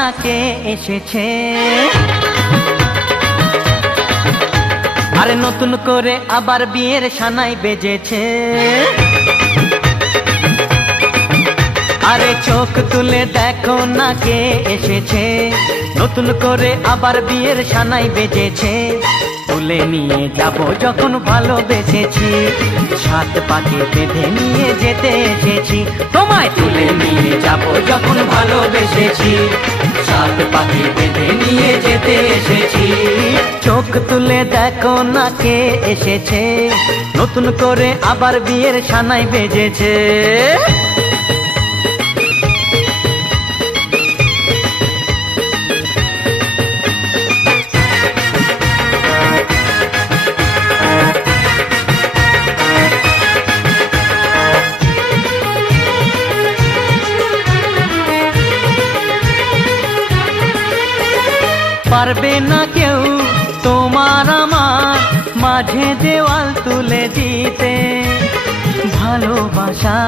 না কে এসেছে। আরে নতুন করে আবার বিয়ের সানাই বেজেছে। আরে চোখ তুলে দেখো না কে এসেছে, নতুন করে আবার বিয়ের সানাই বেজেছে। তুলে নিয়ে যাব যখন ভালোবেসেছি, সাত পাকে বেঁধে নিয়ে যেতে এসেছি। তোমায় তুলে নিয়ে যাব যখন ভালোবেসেছি, সাত পাকে বেঁধে নিয়ে যেতে এসেছি। চোখ তুলে দেখো না কে এসেছে, নতুন করে আবার বিয়ের সানাই বেজেছে। পারবে না কেউ তোমার আমার মাঝে দেওয়াল তুলে দিতে। ভালোবাসা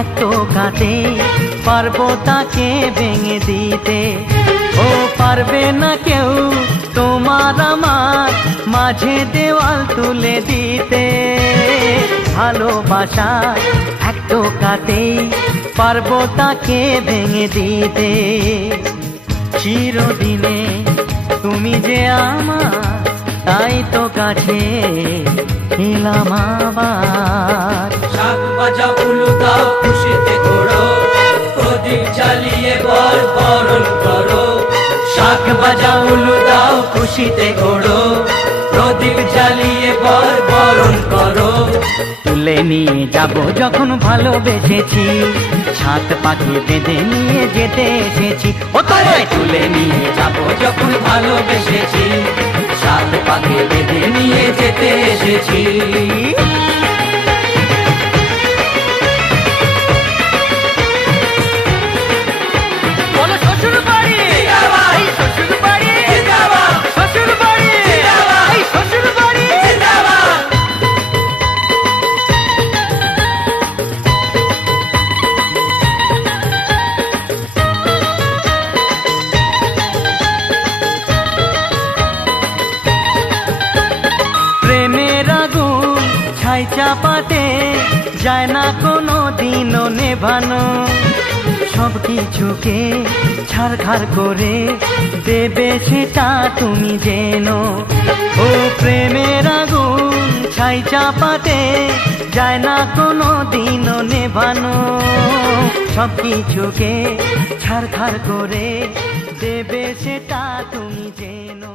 এত কাটে, পারবো তাকে ভেঙে দিতে। ও পারবে না কেউ তোমার আমার মাঝে দেওয়াল তুলে দিতে। ভালোবাসা এত কাটে, পারবো তাকে ভেঙে দিতে। চিরদিনে তুমি যে আমার, তাই তো কাছে এলাম আবার। শাক বাজাও উলু দাও খুশিতে ঘোরো, প্রদীপ জ্বালিয়ে বরণ করো। শাক বাজাও উলু দাও খুশিতে ঘোরো, প্রদীপ জ্বালিয়ে বরণ করো। তুলে নিয়ে যাব যখন ভালোবেসেছি, সাত পাখি বেঁধে নিয়ে যেতে এসেছি। ও তোমায় তুলে নিয়ে যাব যখন ভালোবেসেছি, সাত পাখি বেঁধে নিয়ে যেতে এসেছি। বলো শ্বশুর বাড়ি, এই শ্বশুর বাড়ি, শ্বশুর বাড়ি, এই শ্বশুর বাড়ি। প্রেমের আগুন ছাই চাপাতে যায় না কোনো দিনও নেভানো। সব কিছুকে ছাড়খাড় করে দেবে সেটা তুমি জেনো। ও প্রেমের আগুন ছাই চাপাতে যায় না কোনো দিনও নেভানো। সব কিছুকে ছাড়খাড় করে দেবে সেটা তুমি জেনো।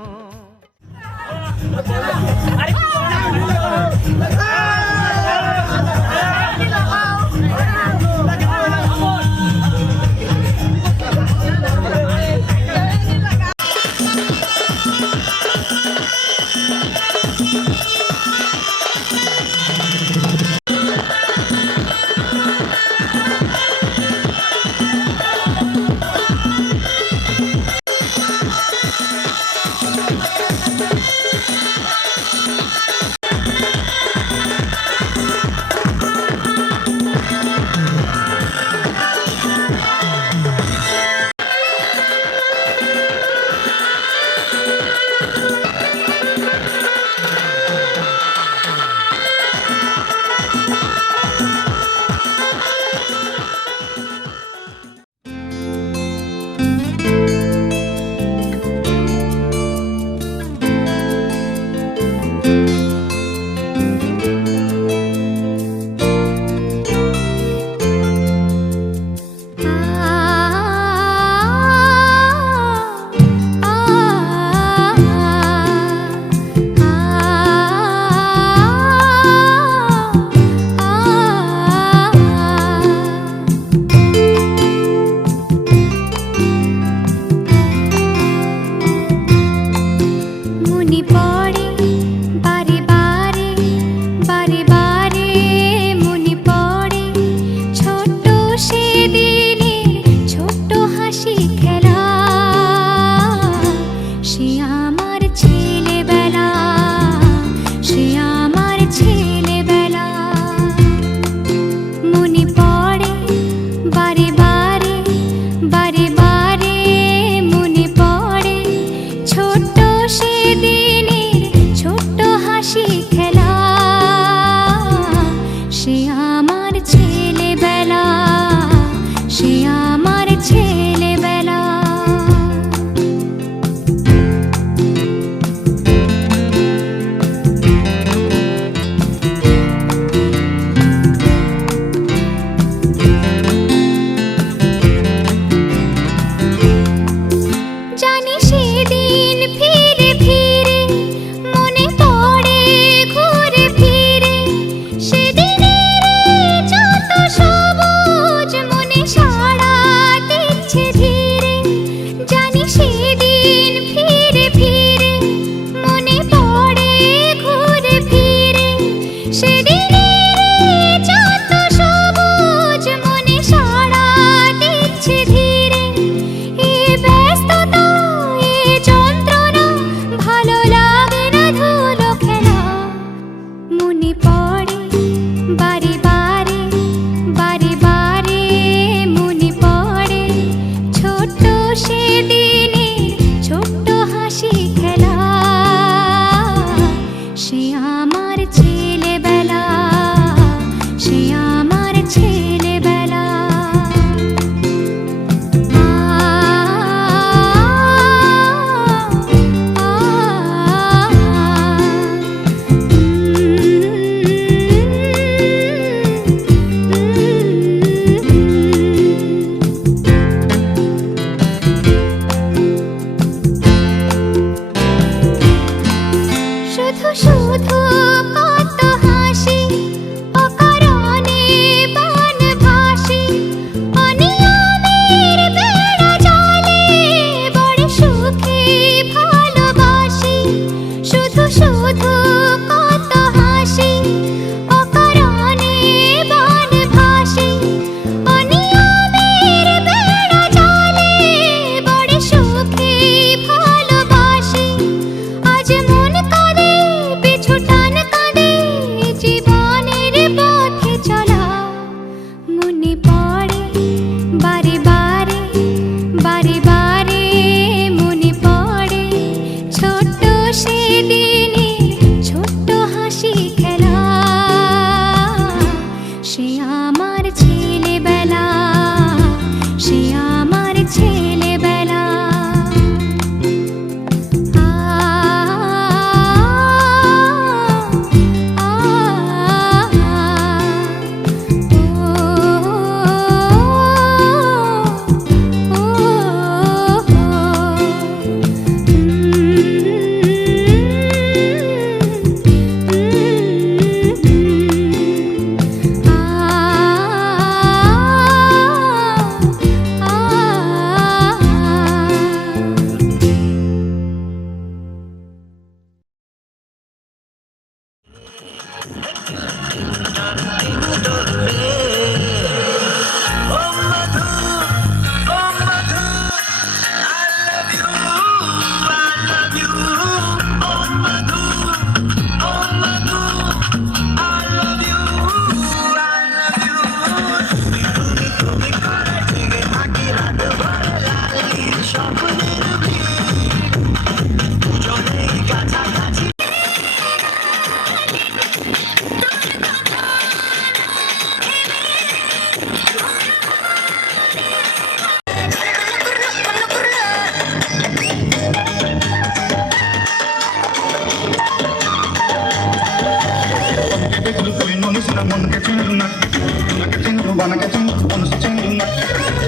বানাকে চিন মনসে চিন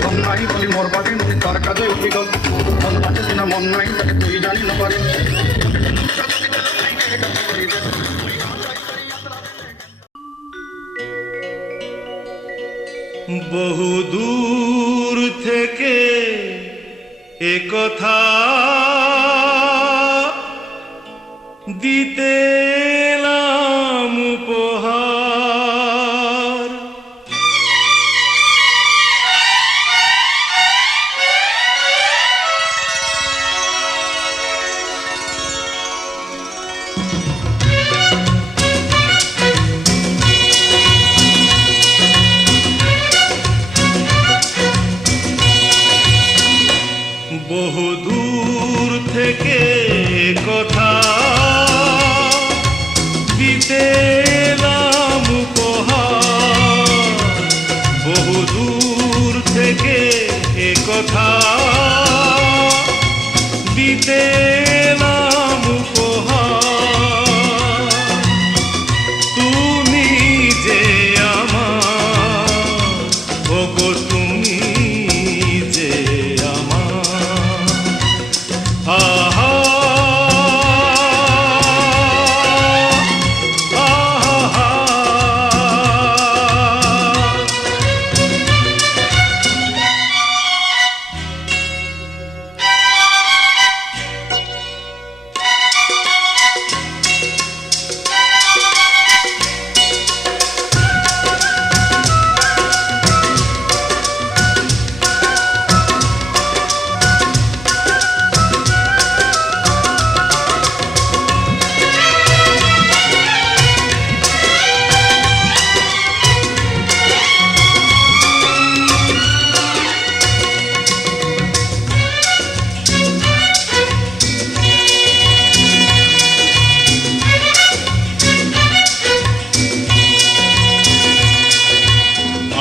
মন নাই বলি মোর বাড়ি তার কাজে উঠি গল মন আছে কিনা মন নাই তুই জানি না পারি বহু দূর থেকে এ কথা দিতে এলাম উপহার বহু দূর থেকে কথা দিতে এলাম উপহার বহু দূর থেকে এ কথা দিতে এলাম উপহার তুমি যে আমার ওগো তুমি যে আহা আহা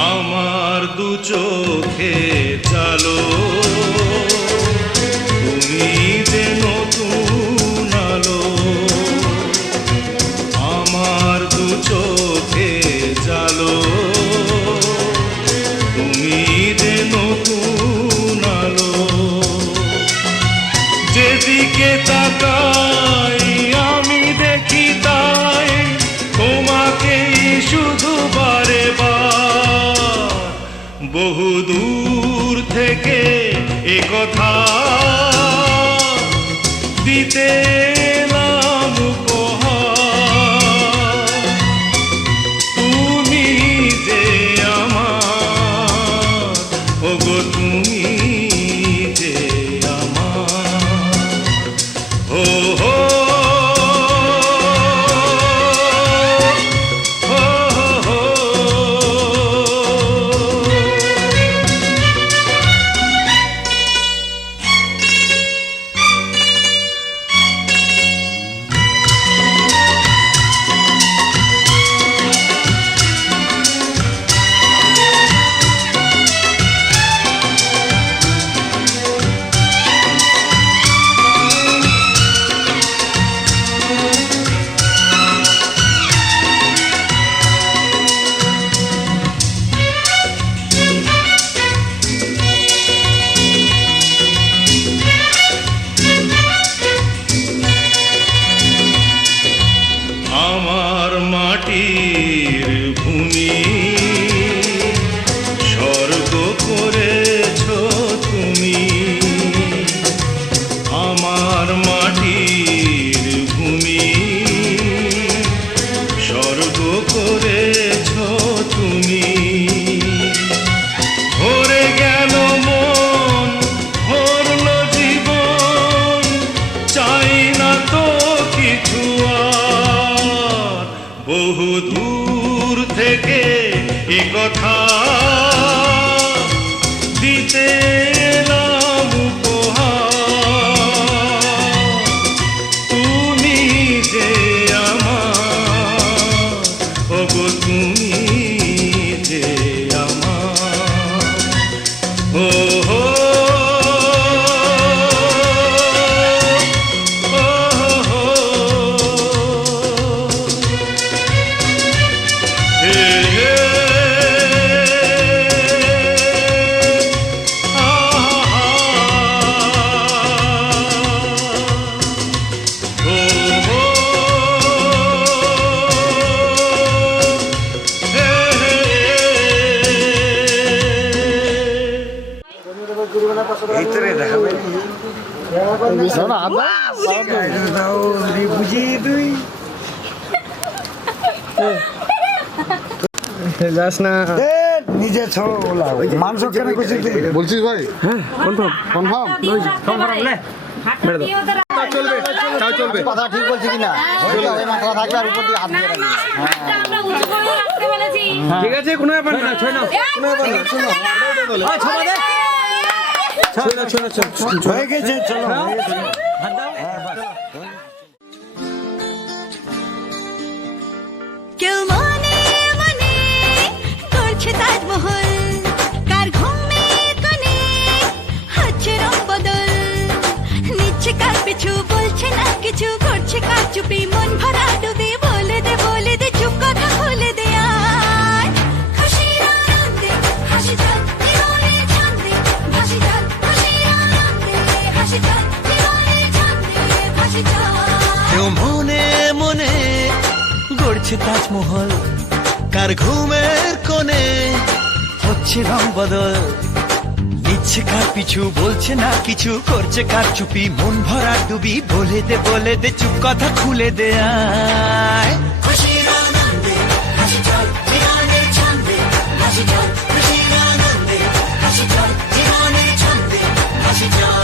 আমার দু চোখে চালো তুমি যে নতুন আলো আমার দু চোখে চালো তুমি যে নতুন আলো যেদিকে তাকাই আমি দেখি তাই তোমাকেই শুধু বারে বার বহু দূর থেকে এ কথা দিতে এলাম উপহার তুমি যে আমার ওগো তুমি যে আমার ও হো আমার মাটির ভূমি স্বর্গ করেছ তুমি আমার মাটির ভূমি স্বর্গ করেছ তুমি ভরে গেল মন ভরল জীবন চাই না তো কিছু বহু দূর থেকে এ কথা দিতে এলাম উপহার তুমি যে আমার ওগো তুমি যে আমার ও হো hey, hey. বুঝি তুই যাস না নিজে মাংস কেন করছিস বলছিস ভাই? কনফার্ম মেরে দাও চলবে তাও চলবে। কথা ঠিক বলছি কিনা মাথা থাকবে আর উপর দিয়ে হাত দিয়ে রাখবে। ঠিক আছে কোনো ব্যাপার না ছয় না কোনো ব্যাপার না শোনো হয়ে গেছে চলো কেউ মনে মনে করছে তাজমহল, কার ঘুমের কোণে হচ্ছে রং বদল, নিচ্ছে কার পিছু বলছে না কিছু, করছে কার চুপি মন ভরা ডুবে, বলে দে চুপ কথা খুলে দে আয় খুশির আনন্দে হাসি যাক জীবনের ছন্দে ভাসি যাক, খুশির আনন্দে হাসি যাক জীবনের ছন্দে ভাসি যাক। কেউ মনে মনে গড়ছে তাজমহল, কার ঘুমের কোণে হচ্ছে রং বদল, নিচ্ছে কার পিছু বলছে না কিছু, করছে কার চুপি মন ভরা ডুবি, বলে দে চুপ কথা খুলে দে আয় খুশির আনন্দে হাসি চল জীবনের ছন্দে হাসি চল, খুশির আনন্দে হাসি চল জীবনের ছন্দে হাসি চল।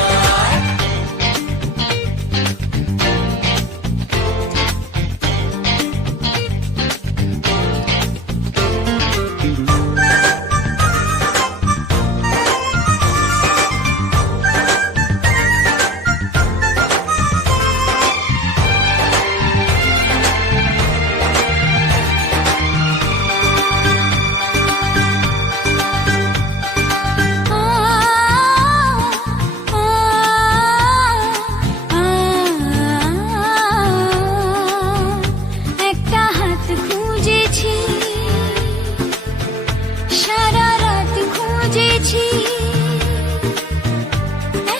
একটা হাত খুঁজেছি, সারা রাত খুঁজেছি,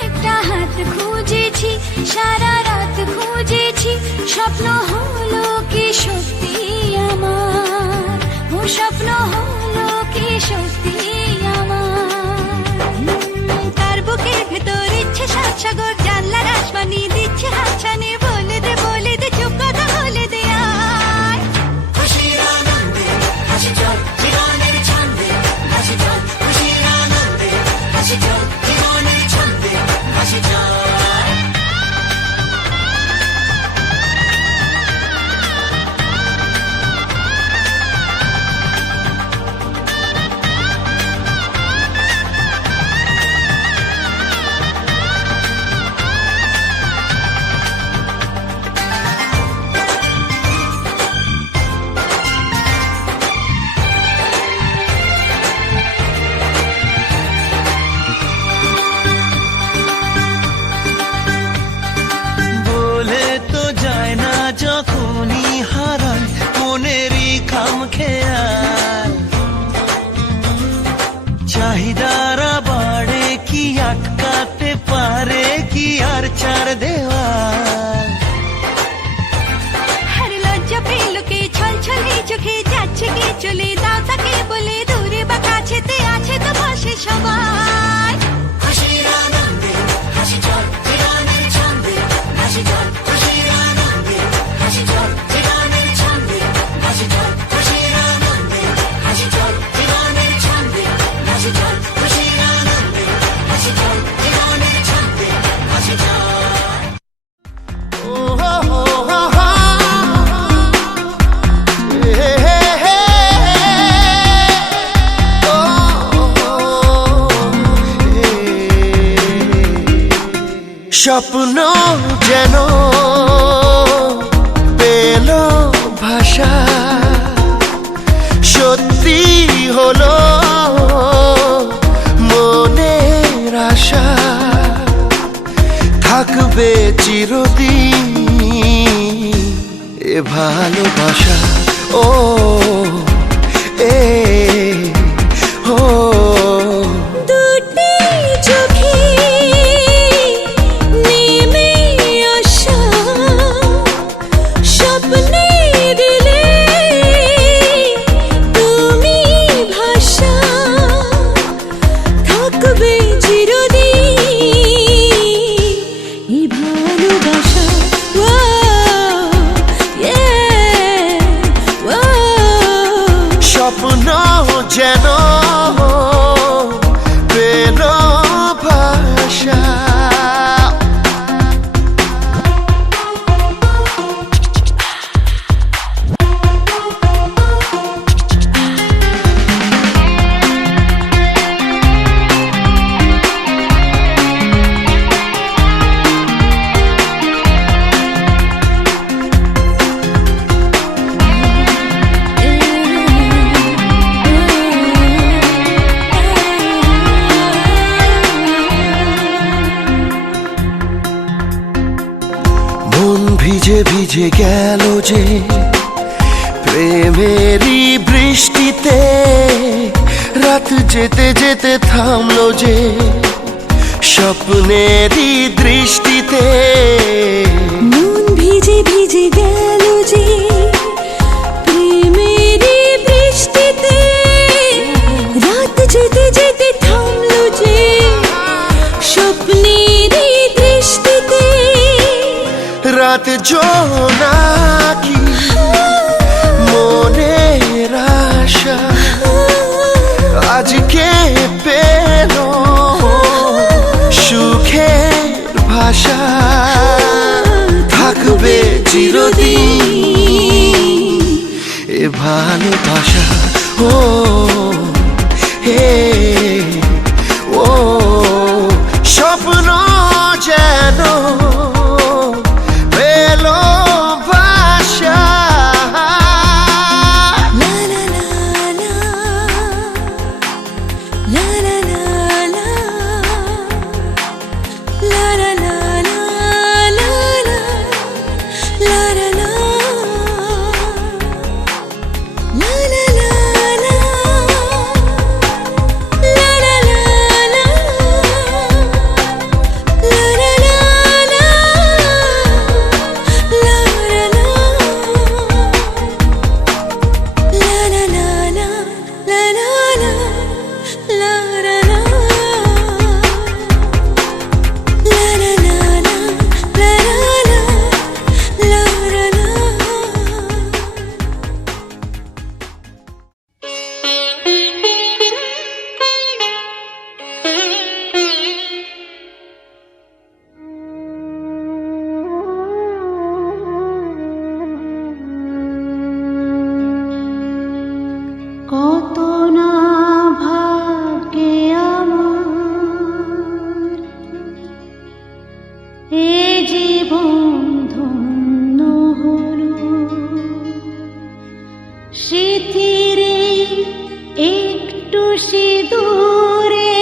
একটা হাত খুঁজেছি, সারা রাত খুঁজেছি, স্বপ্ন হলো কি সত্যি আমার, ও স্বপ্ন হলো কি সত্যি আমার, তার বুকের ভেতর ইচ্ছে সাত সাগর, জানলার আসমানি দিচ্ছে হাতছানি, বলে দে চুপ কথা বলে দে আয় খুশির আনন্দে হাসি চল জীবনের ছন্দে হাসি চল, খুশির আনন্দে হাসি চল জীবনের ছন্দে হাসি চল। বলে তো যায় না যখনই হারায় মনেরই খাম খেয়াল, চাহিদারা বাড়ে কি আটকাতে পারে কি আর চার দেওয়াল, হর লজ্জা পেল কে ছল ছলে চোখে যাচ্ছে কে চলে, দাও তাকে বলে দূরে বা কাছেতে আছে তো পাশে সবাই খুশির আনন্দে হাসি চল জীবনের ছন্দে হাসি চল, খুশির আনন্দে হাসি চল জীবনের ছন্দে হাসি চল, খুশির আনন্দে হাসি চল জীবনের ছন্দে হাসি চল, খুশির আনন্দে হাসি চল জীবনের ছন্দে হাসি চল। স্বপ্ন যেন পেল ভাষা, সত্যি হলো মনের আশা, থাকবে চিরদিন এ ভালোবাসা ও এ ও দুটি চোখে নেমে আসা স্বপ্নে দিলে তুমি ভাষা, থাকবে চিরদিন যেন পেল ভাষা। ভিজে ভিজে গেল যে প্রেমেরই বৃষ্টিতে, রাত যেতে যেতে থামলো যে স্বপ্নেরই দৃষ্টিতে। মন ভিজে ভিজে গেল যে প্রেমেরই বৃষ্টিতে, রাত যেতে যেতে থামলো যে স্বপ্নেরই দৃষ্টিতে। রাত জোনাকি মনের আশা আজকে পেল সুখের ভাষা। থাকবে চিরদিন এ ভালোবাসা। ও হে ও স্বপ্ন যেন কত না ভাগ্যে আমার এ জীবন ধন্য হলো। স্মৃতিরে একটু সিঁদুরে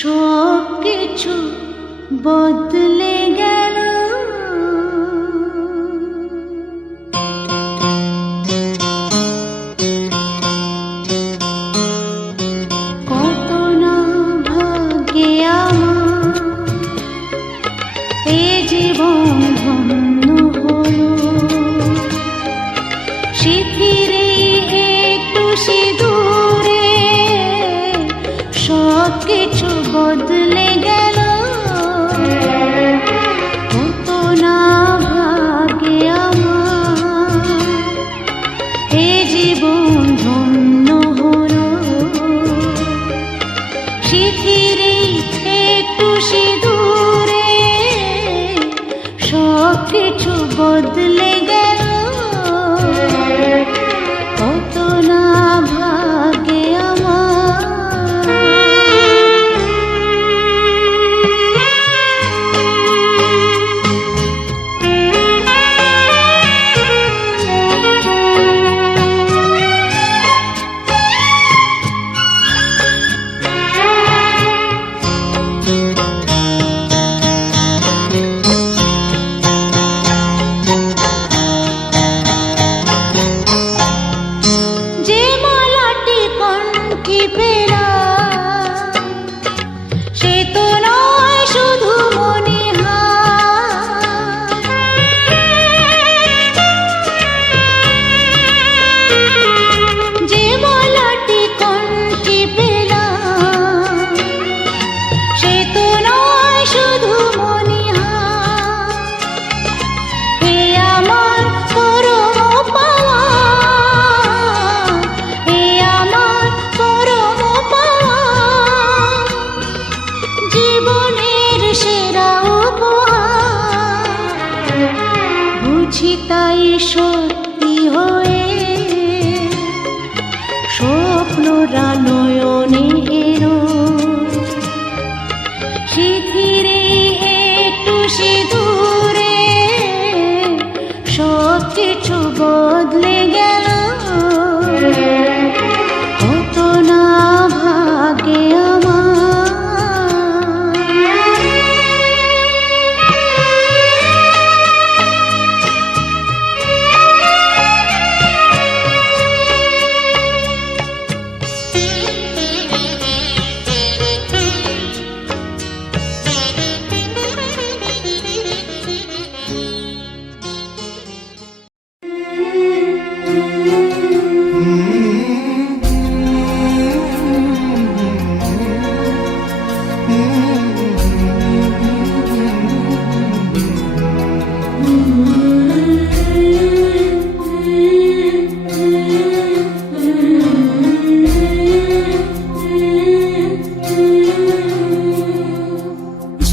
সব কিছু বদলে গেল। কিছু বদলে গেল, কত না ভাগ্যে আমার এ জীবন ধন্য হলো। শিথিরে একটু সিঁদুরে সব কিছু বদলে গেল, কত না ভাগ্যে আমার।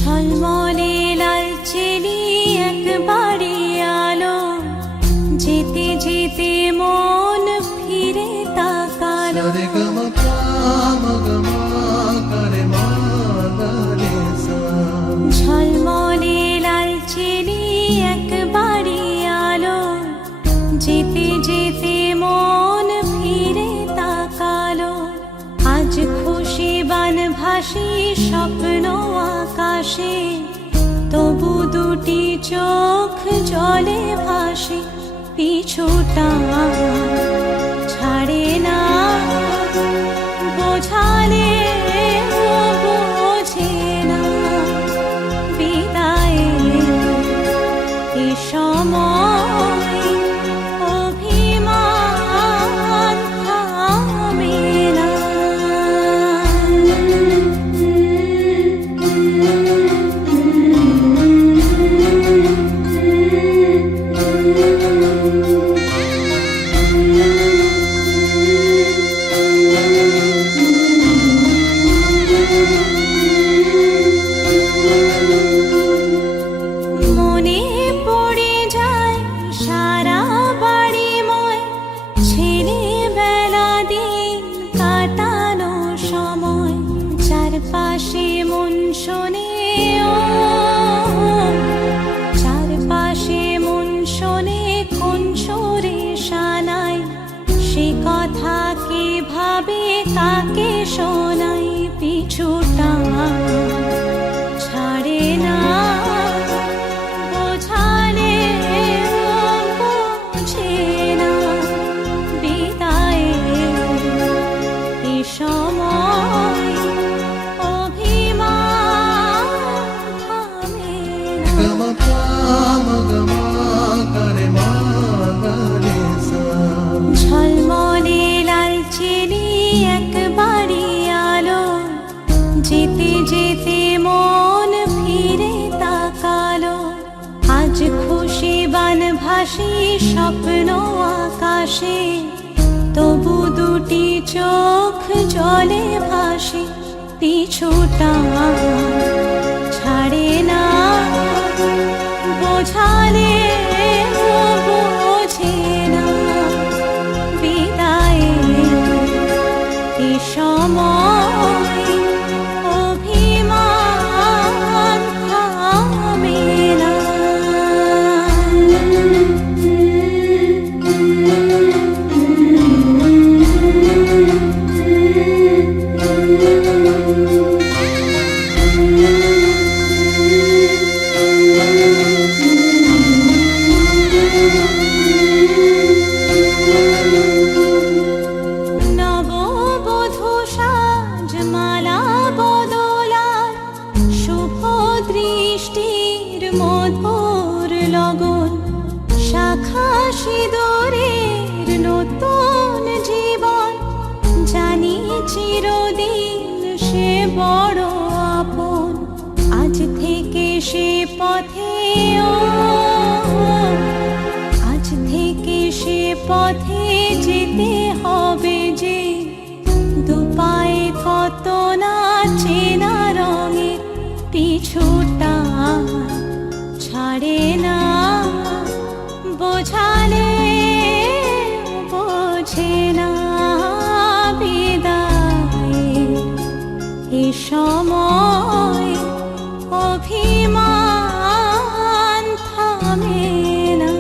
ঝলমলে লালচেলি একবারে আলো, যেতে যেতে মন ফিরে তাকালো। ঝলমলে লালচেলি একবারে আলো, যেতে যেতে মন ফিরে তাকালো। আজ খুশি বান ভাসি স্বপ্ন আকাশে, তবু দুটি চোখ জলে ভাসে। পিছুটা ছাড়ে না, বোঝালে বোঝে না। বিদায়ের এ সময় অভিমান থামে না। মনে পড়ে যায় সারা বাড়িময়, ছেলেবেলা দিন কাটানো সময়। চারপাশে মন শোনে ও, চারপাশে মন শোনে কোন সুরে শানাই। সে কথা কে ভাবে কাকে শোনাই। পিছুটা ছাড়ে না, বোঝালে বোঝে না। বিদায়ের এ সময় অভিমান থামে না। ঝলমলে লালচেলি একবারে আলো, যেতে যেতে মন ফিরে তাকালো। আজ খুশি বান ভাসি স্বপ্ন আকাশে, তবু দুটি চোখ জলে ভাসে। পিছুটা ছাড়ে না, বোঝালে বোঝে না। বিদায়ের এ সময় অভিমান থামে না। নববধূ সাজমালা বদলার, শুভ দৃষ্টির মধুর লগন। শাখা সিঁদুরের নতুন জীবন, জানি চিরদিন সে বড় আপন। আজ থেকে সে পথে ও, আজ থেকে সে পথে যেতে হবে যে। দুপায়ে কত না চেনা রঙে, পিছুটা ছাড়ে না। বোঝালে বোঝে না। বিদায়ের এ সময় অভিমান থামে না।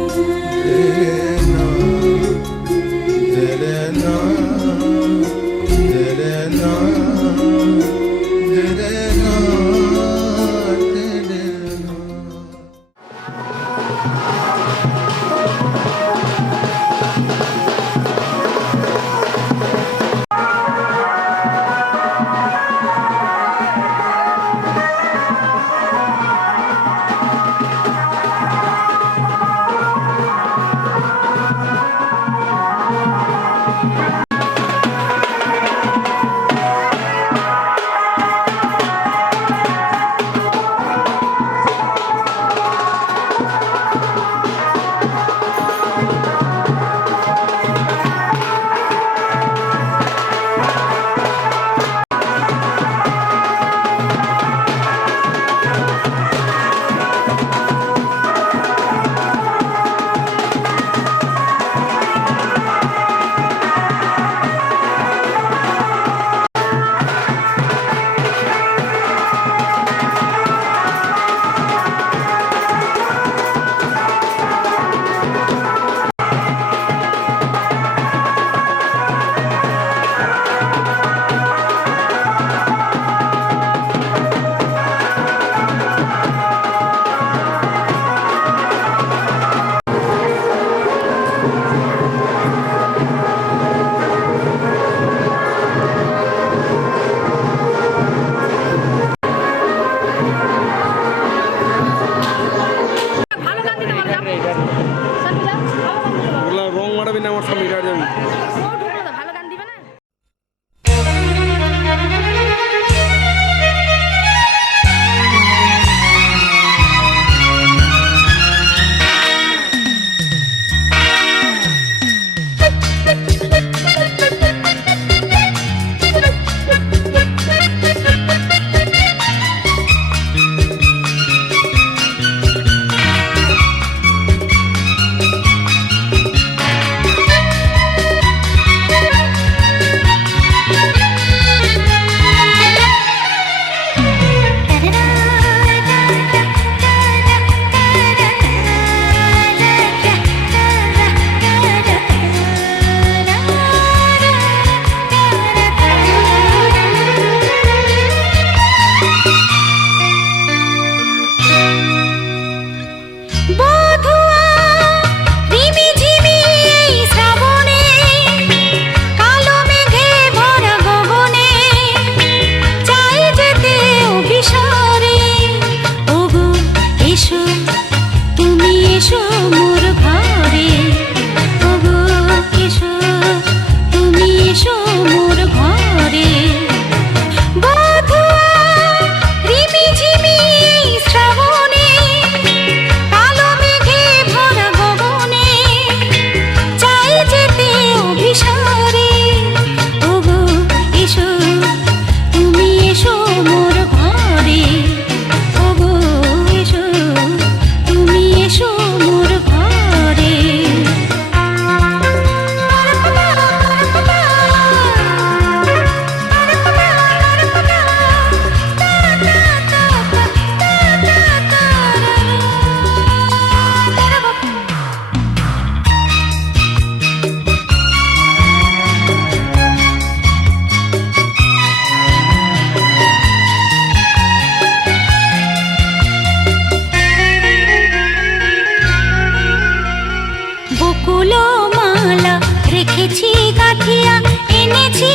গেছি কাঠিয়া এনেছি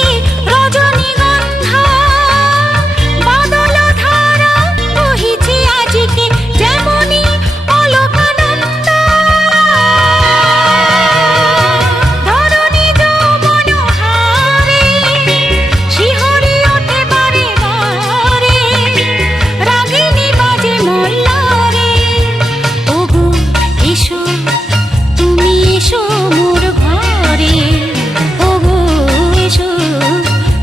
রজনীগন্ধা বাদল ধারা বহিছে আজকে যেমনি অলকানন্দা ধরণী যৌবন হারে শিহরি ওঠে বারে বারে রাগিনী বাজে মল্লারে ওগো এসো তুমি এসো মোর ঘরে ওগো এসো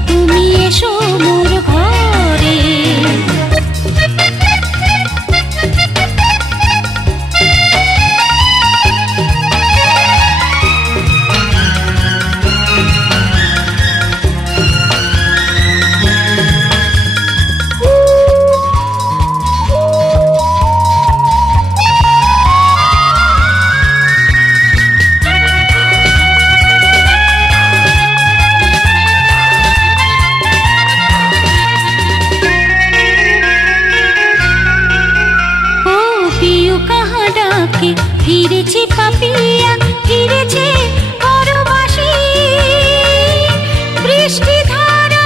তুমি এসো মোর ঘরে ও পিউ কাহা ডাকে ফিরেছে পাপিয়া ফিরেছে পরবাসী বৃষ্টি ধারা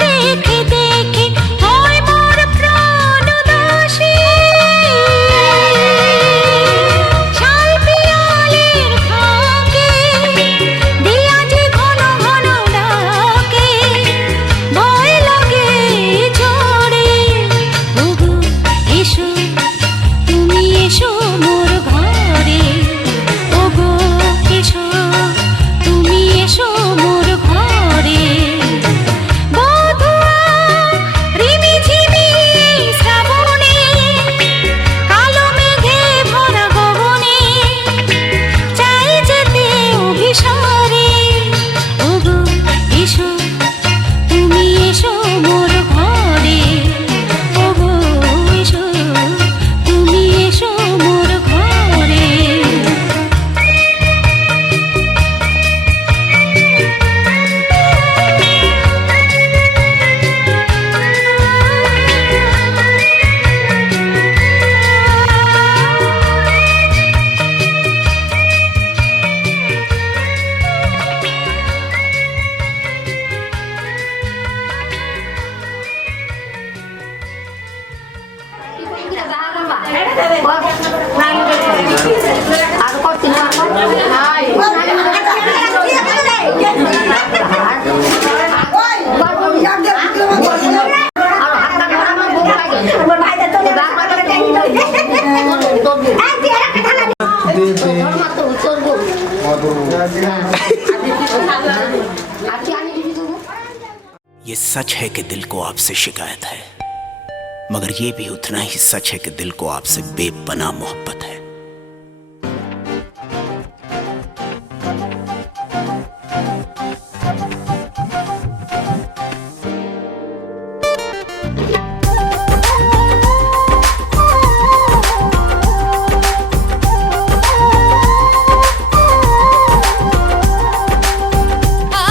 দেখে দেখে হয় মোর প্রাণ দাসী শাল পিয়ালের ফাঁকে দিয়া যে ঘন ঘন ডাকে ভয় লাগে ঝড়ে ওগো এসো তুমি এসো মোর ঘরে ওগো এসো তুমি এসো মোর ঘরে বধুয়া রিমিঝিমি শ্রাবণে কালো মেঘে ভরা গগনে চাই যেতে অভিসারে ওগো এসো তুমি এসো মোর ঘরে ওগো এসো তুমি এসো মোর ঘরে ये सच है कि दिल को आपसे शिकायत है, मगर ये भी उतना ही सच है कि दिल को आपसे बेपनाह मोहब्बत है। आ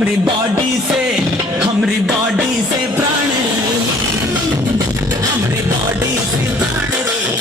हमरी बॉडी से प्राण हमरी बॉडी से प्राण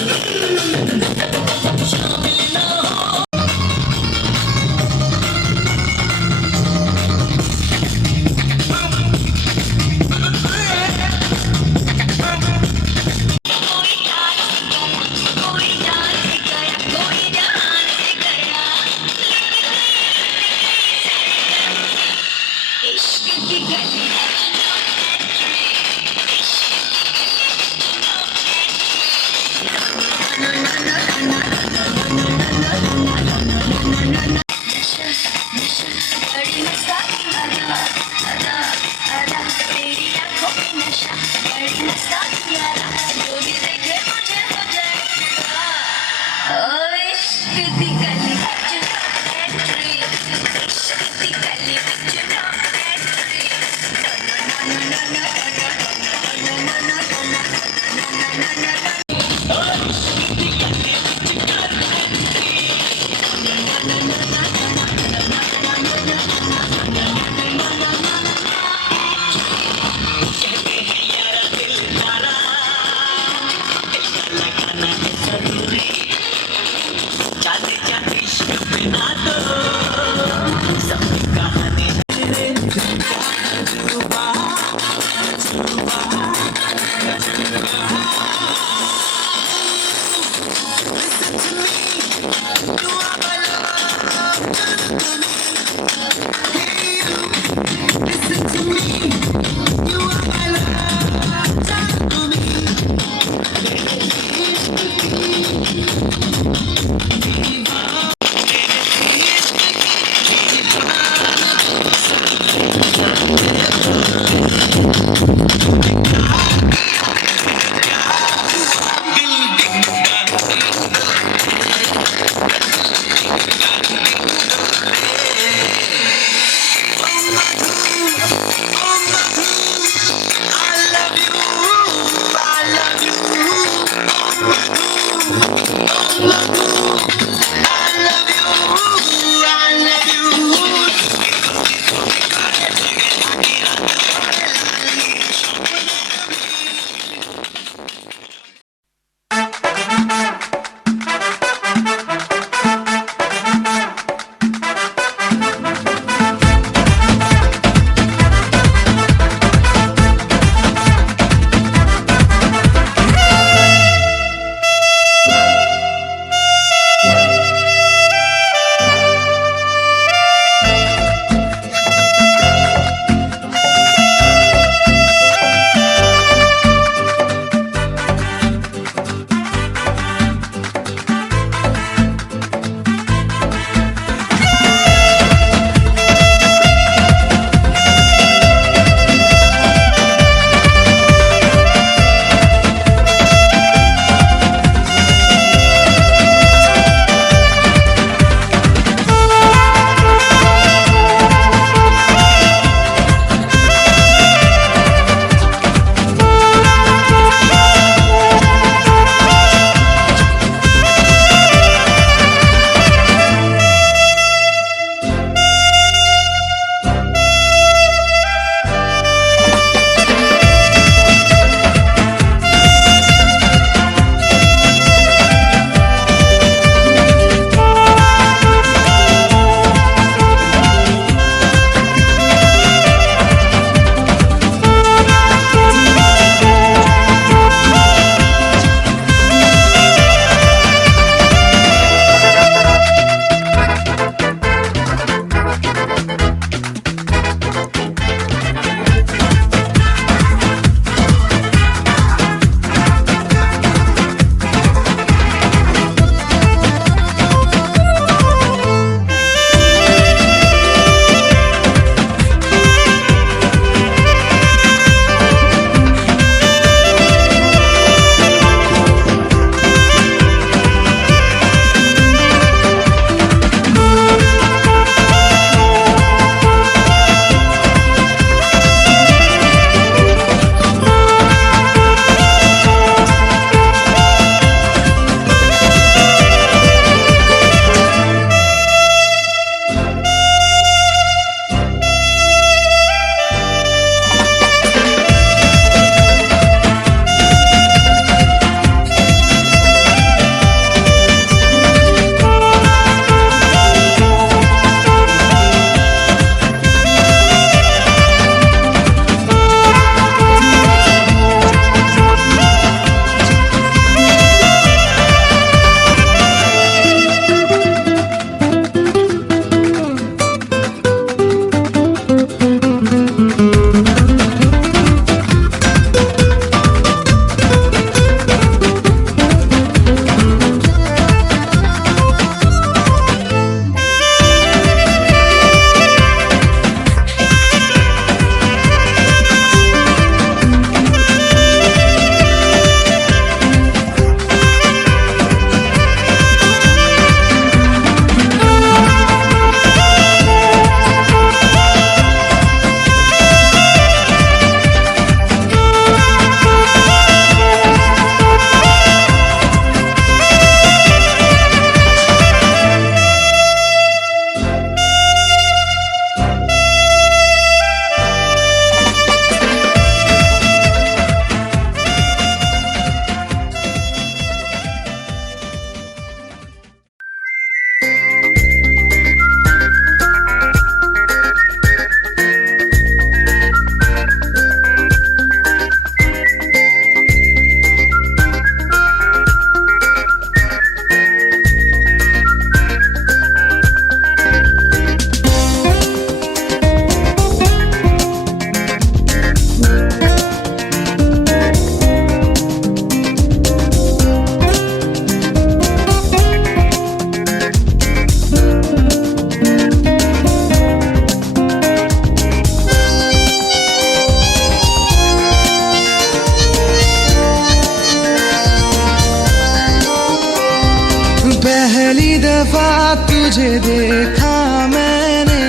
पहली दफा तुझे देखा मैंने,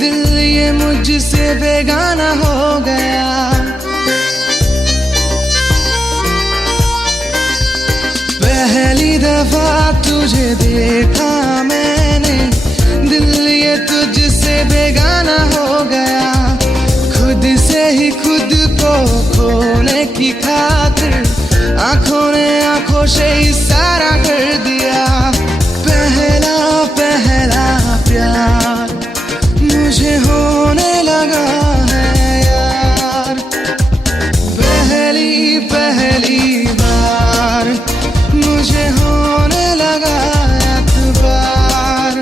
दिल ये मुझसे बेगाना हो गया। पहली दफा तुझे देखा मैंने, दिल ये तुझसे बेगाना हो गया। खुद से ही खुद को खोने की खातिर आंखों ने आंखों से इशारा कर दिया। पहला पहला प्यार मुझे होने लगा है यार। पहली पहली बार मुझे होने लगा एतबार।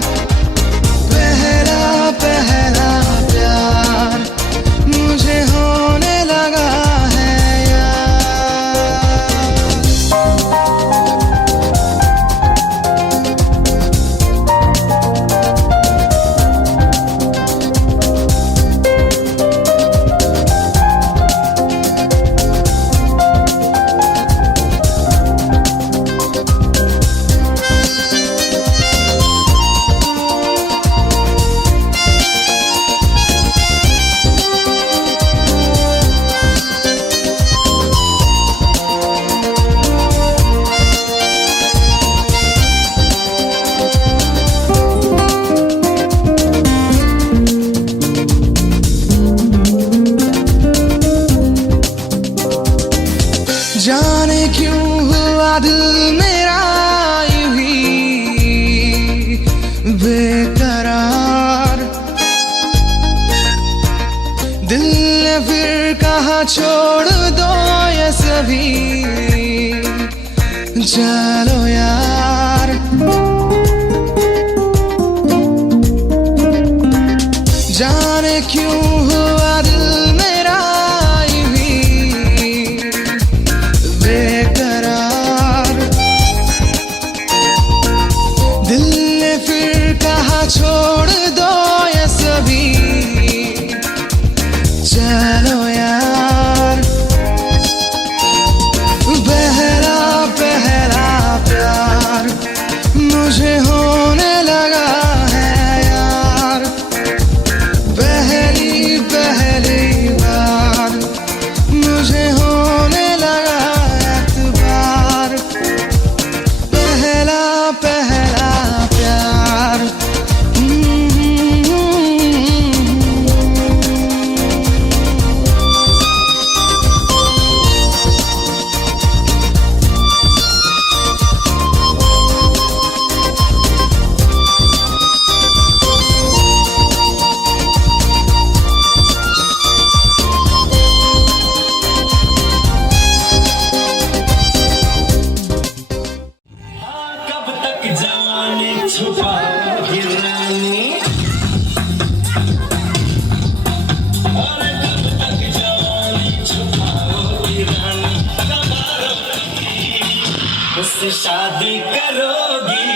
पहला पहला प्यार मुझे होने लगा है यार। जाने क्यों हुआ दिल मेरा यूं ही बेकरार। दिल ने फिर कहा छोड़ दो ये सभी, चलो यार। जाने क्यों हुआ दिल मेरा यूं ही बेकरार। दिल ने फिर कहा छोड़ दो ये सभी, चलो यार। पहला पहला प्यार मुझे होने लगा है यार। पहली पहली बार मुझे होने लगा एतबार। पहला पहला प्यार कब तक जवानी छुपाओगी रानी, और कब तक जवानी छुपाओगी रानी। मुझसे शादी करोगी,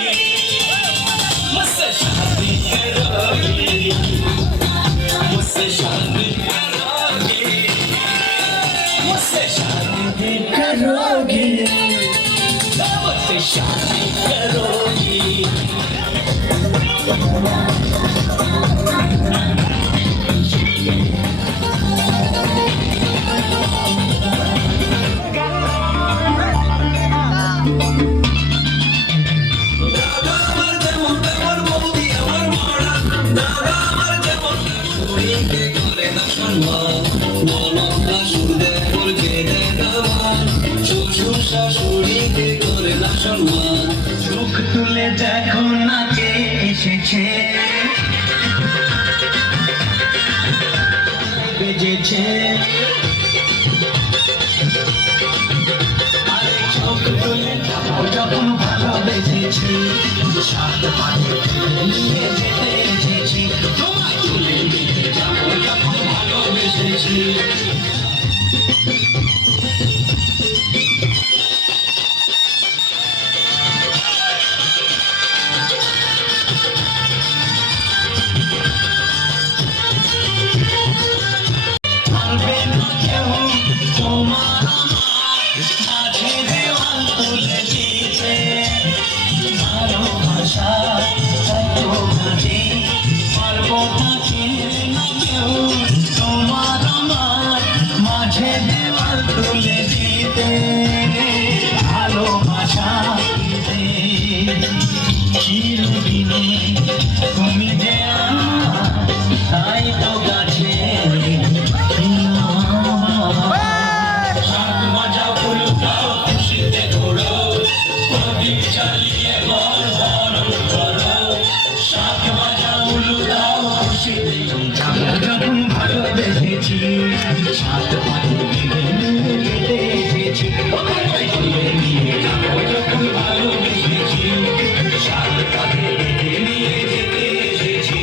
मुझसे शादी करोगी, मुझसे शादी करोगी, मुझसे शादी करोगी, मुझसे शादी करोगी। চোখ তুলে দেখো না কে এসেছে, বেজেছে। আরে চোখ তুলে দেখো যখন ভালোবেসেছি, সাত পায়ে নিয়ে যেতে এসেছি। তোমায় তুলে নিতে যাবো যখন ভালোবেসেছি। তোমার চিরদিনে তুমি যে আমার, তাই তো গাছে শাক বাজাও ফুল দাও খুশিতে ঘোরো প্রদীপ জ্বালিয়ে বল বরণ করো শাক বাজাও ফুল দাও খুশিতে যাবো যখন ভালোবেসেছি সাত পাখি বেঁধে এসেছি নিয়ে যাবো যখন ভালোবেসেছি সাত পাখি বেঁধে নিয়ে যেতে এসেছি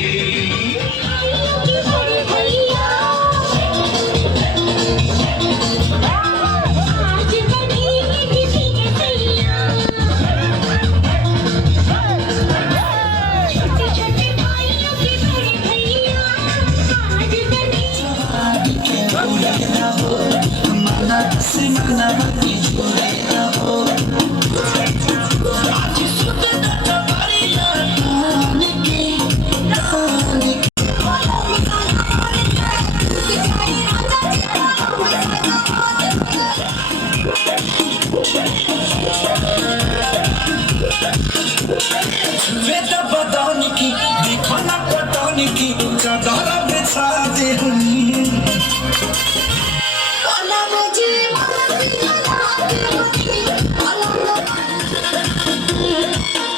बेटा बदौनी की देखो ना पटौनी की चादर बिछा दे हुनी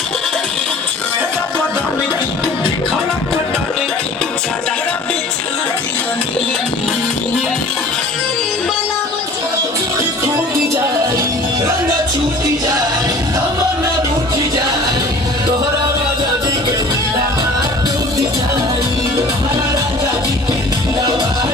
बेटा बदौनी की देखो ना पटौनी की चादर बिछा दे हुनी टूटी जाए रंग छूटी जाए तमन्ना रूठी जाए तोहरा राजा जी के दिलवा टूटी जाए तोहरा राजा जी के दिलवा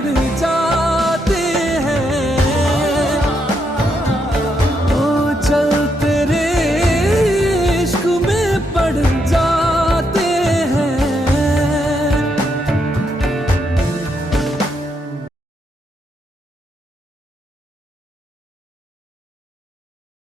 बढ़ जा